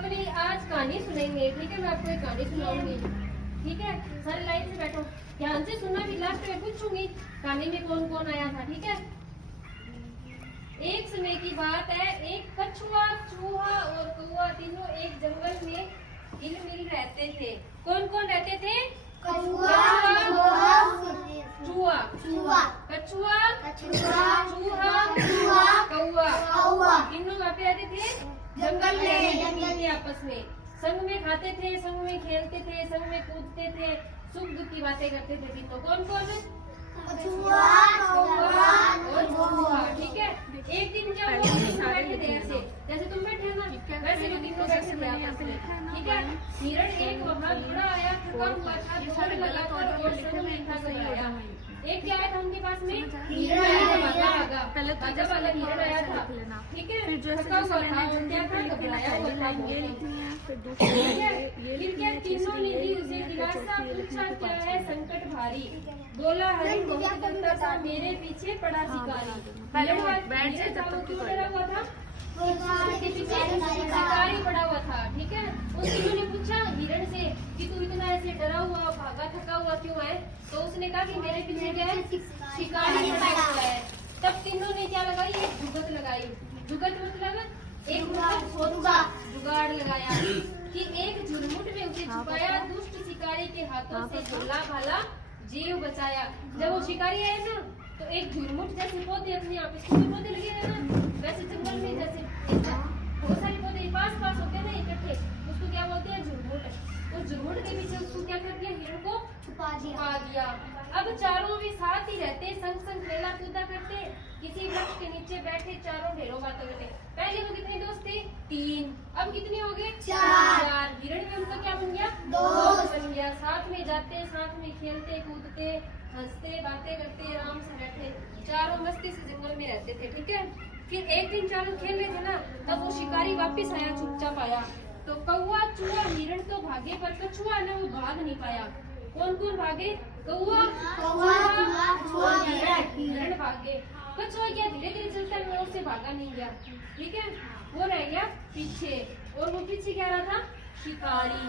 अपनी आज कहानी सुनेंगे, ठीक है। मैं आपको एक कहानी सुनाऊंगी, ठीक है। सारी लाइन से बैठो, ध्यान से सुनना, भी लास्ट में पूछूंगी कहानी में कौन कौन आया था, ठीक है। एक समय की बात है, एक कछुआ, चूहा और कौवा तीनों एक जंगल में हिल-मिल रहते थे। कौन कौन रहते थे? कछुआ, चूहा, कछुआ, चूहा, कौवा, तीनों वहाँ पे रहते थे जंगल में, आपस में संग में खाते थे, संग में खेलते थे, संग में कूदते थे, सुख दुख की बातें करते थे। तीनों कौन कौन? कछुआ, और चूहा, ठीक है। एक दिन जब वो तीनों बैठे थे ऐसे, जैसे तुम बैठे हो ना, वैसे वो तीनों बैठे थे आपस में, ठीक है। हिरण एक वहाँ बुरा आया, थका हुआ था, जोर लगाकर और सब में था घबराया। एक क्या आया था उनके पास में? हिरण आया, पहले तो जब वाला हिरण आया था, ठीक है। थका हुआ था, क्या था? घबराया हुआ था, फिर क्या तीनों निधि उसे दिलासा पूछा, क्या है संकट भारी? बोला हरिण बहुत डरता था, मेरे पीछे पड़ा शिकारी। बैठ से जब तक क्यों डरा हुआ था? उसके पीछे शिकारी पड़ा हुआ था, ठीक है। उस तीनों ने पूछा हिरण से कि तू इतना ऐसे डरा हुआ, भागा, थका हुआ क्यों है? तो उसने कहा कि मेरे पीछे क्या है? शिकारी पड़ा हुआ है। तब तीनों ने क्या लगाई? एक जुगत लगाई। जुगत मतलब एक जुगाड़ लगाया कि एक झुरमुट में उसे छुपाया, दुष्ट शिकारी के हाथों से भला भाला जीव बचाया। जब वो शिकारी आए ना, तो एक झुरमुट जैसे पौधे अपने आप पौधे लगे हैं ना, वैसे जंगल में जैसे बहुत सारे पौधे पास होते हैं ना इकट्ठे, उसको क्या बोलते हैं? झुरमुट। उस झुरमुट के पीछे उसको क्या कर दिया? हिरण को छुपा दिया। अब चारों भी साथ ही रहते, संग संग खेला कूदा करते, किसी वृक्ष के नीचे बैठे चारों ढेरों बातें करते। पहले वो कितने दोस्त थे? 3, अब कितने हो गए? 4। हिरण में उनका क्या बन गया? दोस्त बन गया। साथ में जाते, साथ में खेलते कूदते, हंसते, बातें करते, आराम से बैठे, चारों मस्ती से जंगल में रहते थे, ठीक है। फिर एक दिन चारों खेल रहे थे ना, तब वो शिकारी वापिस आया, चुपचाप आया। तो कौवा, चूहा, हिरण तो भागे, पर कछुआ ना वो भाग नहीं पाया। कौन कौन भागे? कौवा, हिरण भागे। कछुआ क्या धीरे धीरे चलता है, वो उससे भागा नहीं गया, ठीक है। वो रह गया पीछे, और वो पीछे क्या रहा था? शिकारी।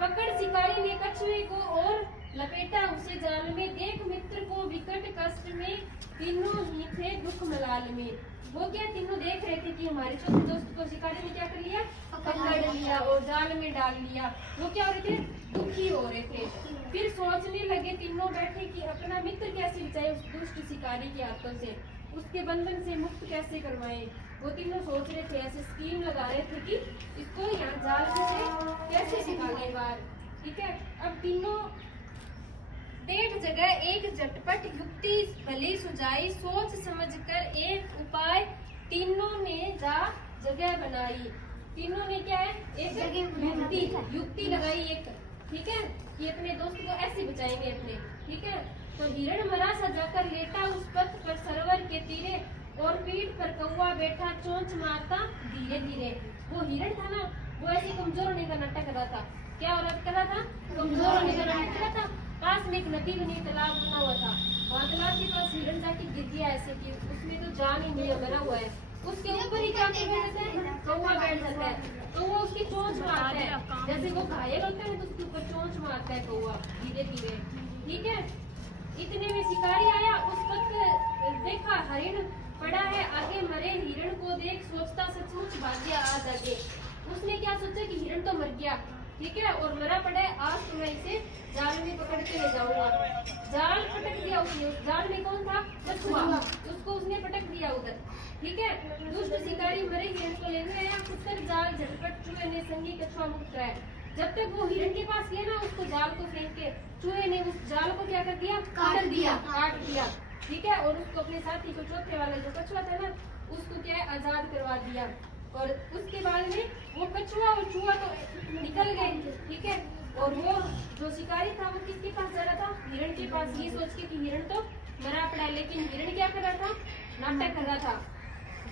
पकड़ शिकारी ने कछुए को और लपेटा उसे जाल में, देख मित्र को विकट कष्ट में, तीनों ही थे दुख मलाल में। वो क्या तीनों देख रहे थे कि हमारे चौथे दोस्त को शिकारी ने क्या कर लिया? पकड़ लिया और जाल में डाल लिया। वो क्या हो रहे थे? दुखी हो रहे थे। फिर सोचने लगे तीनों बैठे कि अपना मित्र कैसे बचाए उस दुष्ट शिकारी के हाथों से, उसके बंधन से मुक्त कैसे करवाए। वो तीनों सोच रहे थे, ऐसे स्कीम लगा रहे थे कि इसको यहाँ जाल से कैसे निकाले बाहर, ठीक है। अब तीनों डेढ़ जगह एक झटपट युक्ति भली सुझाई, सोच समझकर एक उपाय तीनों ने जगह बनाई। तीनों ने क्या है? एक युक्ति लगाई एक, ठीक है, कि अपने दोस्त को ऐसे बचाएंगे अपने, ठीक है। तो हिरण मरा सा जाकर लेटा उस पथ पर सरोवर के तीरे, और पीठ पर कौवा बैठा चोंच मारता धीरे धीरे। वो हिरण था ना, वो ऐसे कमजोर होने का नाटक कर रहा था। क्या कर रहा था? कमजोर होने का नाटक कर रहा था। पास में एक नदी बनी, तालाब बना हुआ था, वहाँ तालाब के पास हिरण जाके गिर गया ऐसे कि उसमें तो जान ही नहीं बना हुआ है। उसके ऊपर ही क्या बैठ जाता है? कौवा बैठ जाता है। तो वो उसकी चोंच मारता है, जैसे वो घायल होता है तो उसके ऊपर चोंच मारता है कौवा धीरे धीरे, ठीक है। इतने में शिकारी आया, उस वक्त देखा हरिण पड़ा है आगे मरे, हिरण को देख सोचता सचमुच भाग्य आज आगे। उसने क्या सोचा कि हिरण तो मर गया, ठीक है, और मरा पड़ा है, आज तो मैं इसे जाल में पकड़ के ले जाऊंगा। जाल पटक दिया उसने, उस जाल में कौन था? कछुआ। उसको उसने पटक दिया उधर, ठीक है। दुष्ट शिकारी मरे हिरण को लेने आया, पुत्र जाल झटपट चूहे ने संगी कछुआ मुक्त कराया। जब तक वो हिरण के पास गया ना, उसको जाल को फेंक के चूहे ने उस जाल को क्या कर दिया? काट दिया, ठीक है। और उसको अपने साथी को, चौथे वाला जो कछुआ था ना, उसको क्या है? आजाद करवा दिया। और उसके बाद में वो कछुआ और चूहा तो निकल गए, ठीक है। और वो जो शिकारी था वो किसके पास जा रहा था? हिरण के पास, ये सोच के कि हिरण तो मरा पड़ा है। लेकिन हिरण क्या कर रहा था? नाटक कर रहा था।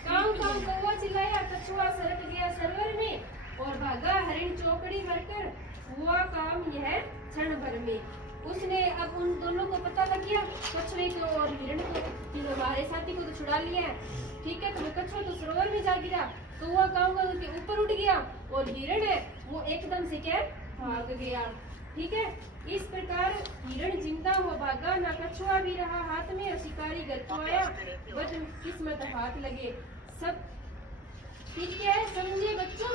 काऊ काऊ कौवा चिल्लाया, कछुआ सरक गया सरोवर में, और भागा हरिण चौकड़ी भरकर, हुआ काम यह क्षण भर में। उसने अब उन दोनों को पता लग गया, कछुए को और हिरण को, कि हमारे साथी को तो छुड़ा लिया है, ठीक है। तो कछुआ तो सरोवर में जा गिरा, तो हुआ काऊ के ऊपर उठ गया, और हिरण है वो एकदम से क्या भाग गया। ठीक है, इस प्रकार हिरण जिंदा हुआ भागा, ना कछुआ भी रहा हाथ में और शिकारी घर को आया, बदकिस्मत हाथ लगे। सब ठीक है, समझे बच्चों?